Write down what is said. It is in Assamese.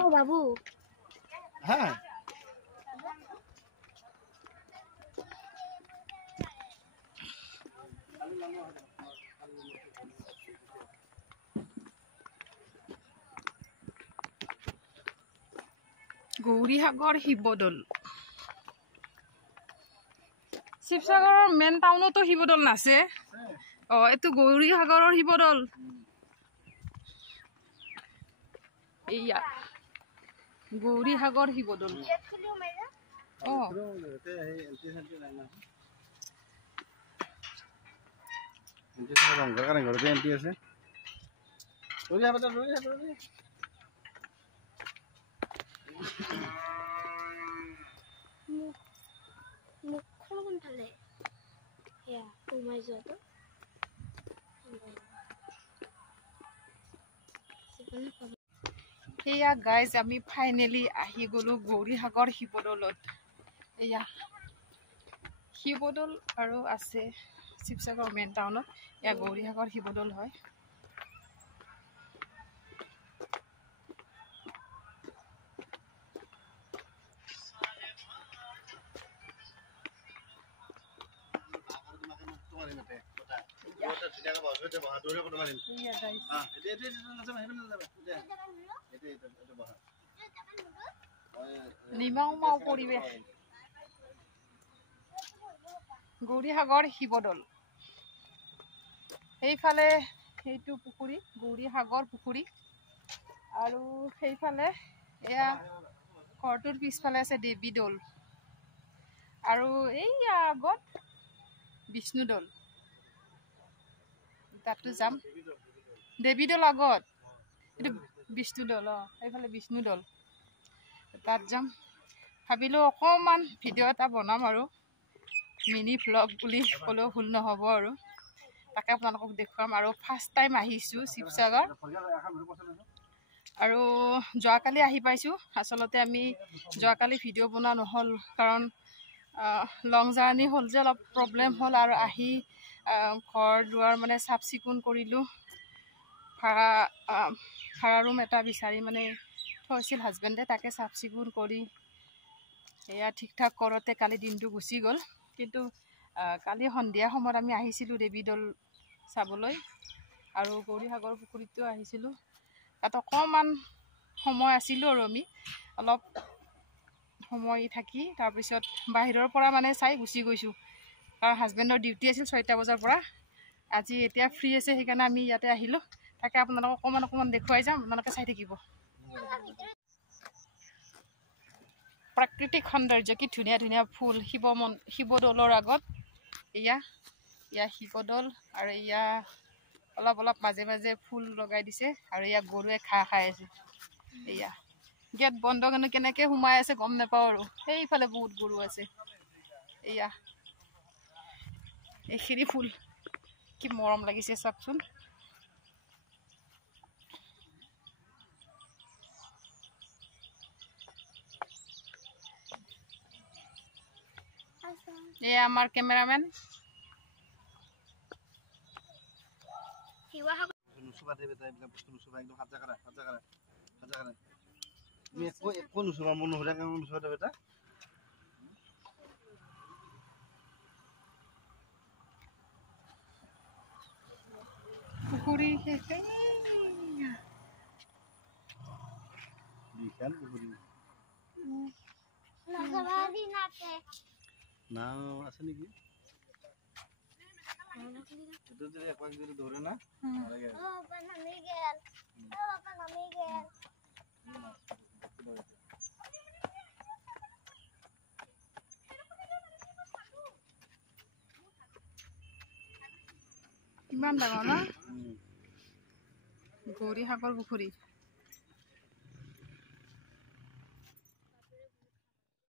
ও বাবু হ্যাঁ গৌৰীসাগৰ শিৱদৌল শিৱসাগৰৰ মেইন টাউনতো শিৱদৌল নাছে এইটো গৌৰীসাগৰৰ শিৱদৌল এইয়া গৌৰীসাগৰ শিৱদৌল ঘৰতে এণ্টি আছে মুখখন কোনফালে সেয়া সোমাই যোৱাটো সেয়া গাইজ আমি ফাইনেলি আহি গলো গৌৰীসাগৰ শিৱদৌলত এয়া শিৱদৌল আৰু আছে শিৱসাগৰ মেইন টাউনত এয়া গৌৰীসাগৰ শিৱদৌল হয় নিমাও পৰিৱেশ গৌৰীসাগৰ শিৱদৌল সেইফালে সেইটো পুখুৰী গৌৰীসাগৰ পুখুৰী আৰু সেইফালে এয়া ঘৰটোৰ পিছফালে আছে দেৱীদৌল আৰু এইয়া আগত বিষ্ণুদৌল তাতো যাম দেৱীদৌল আগত এইটো বিষ্ণুদৌল এইফালে বিষ্ণুদৌল তাত যাম ভাবিলোঁ অকণমান ভিডিঅ' এটা বনাম আৰু মিনি ভ্লগ বুলি ক'লেও ভুল নহ'ব আৰু তাকে আপোনালোকক দেখুৱাম আৰু ফাৰ্ষ্ট টাইম আহিছোঁ শিৱসাগৰ আৰু যোৱাকালি আহি পাইছোঁ আচলতে আমি যোৱাকালি ভিডিঅ' বনোৱা নহ'ল কাৰণ লং জাৰ্ণি হ'ল যে অলপ প্ৰব্লেম হ'ল আৰু আহি ঘৰ দুৱাৰ মানে চাফ চিকুণ কৰিলোঁ ভাড়া ৰুম এটা বিচাৰি মানে থৈছিল হাজবেণ্ডে তাকে চাফ চিকুণ কৰি এয়া ঠিক ঠাক কৰোঁতে কালি দিনটো গুচি গ'ল কিন্তু কালি সন্ধিয়া সময়ত আমি আহিছিলোঁ দেৱীদৌল চাবলৈ আৰু গৌৰীসাগৰ পুখুৰীতো আহিছিলোঁ তাত অকণমান সময় আছিলোঁ আৰু আমি অলপ সময় থাকি তাৰপিছত বাহিৰৰ পৰা মানে চাই গুচি গৈছোঁ কাৰণ হাজবেণ্ডৰ ডিউটি আছিল 6টা বজাৰ পৰা আজি এতিয়া ফ্ৰী আছে সেইকাৰণে আমি ইয়াতে আহিলোঁ তাকে আপোনালোকক অকণমান দেখুৱাই যাম আপোনালোকে চাই থাকিব প্ৰাকৃতিক সৌন্দৰ্য কি ধুনীয়া ধুনীয়া ফুল শিৱদৌলৰ আগত এয়া শিৱদৌল আৰু এয়া অলপ মাজে মাজে ফুল লগাই দিছে আৰু এয়া গৰুৱে ঘাঁহ খাই আছে এয়া গেট বন্ধ কিন্তু কেনেকৈ সোমাই আছে গম নাপাওঁ আৰু সেইফালে বহুত গৰু আছে এয়া এইখিনি ফুল কি মৰম লাগিছে চাওকচোন এয়া আমাৰ কেমেৰামেন পুখুৰী নাও আছে নেকি itu jadi apa gitu dulu na oh pana Miguel কিমান ডাঙৰ না গৌৰীসাগৰ পুখুৰী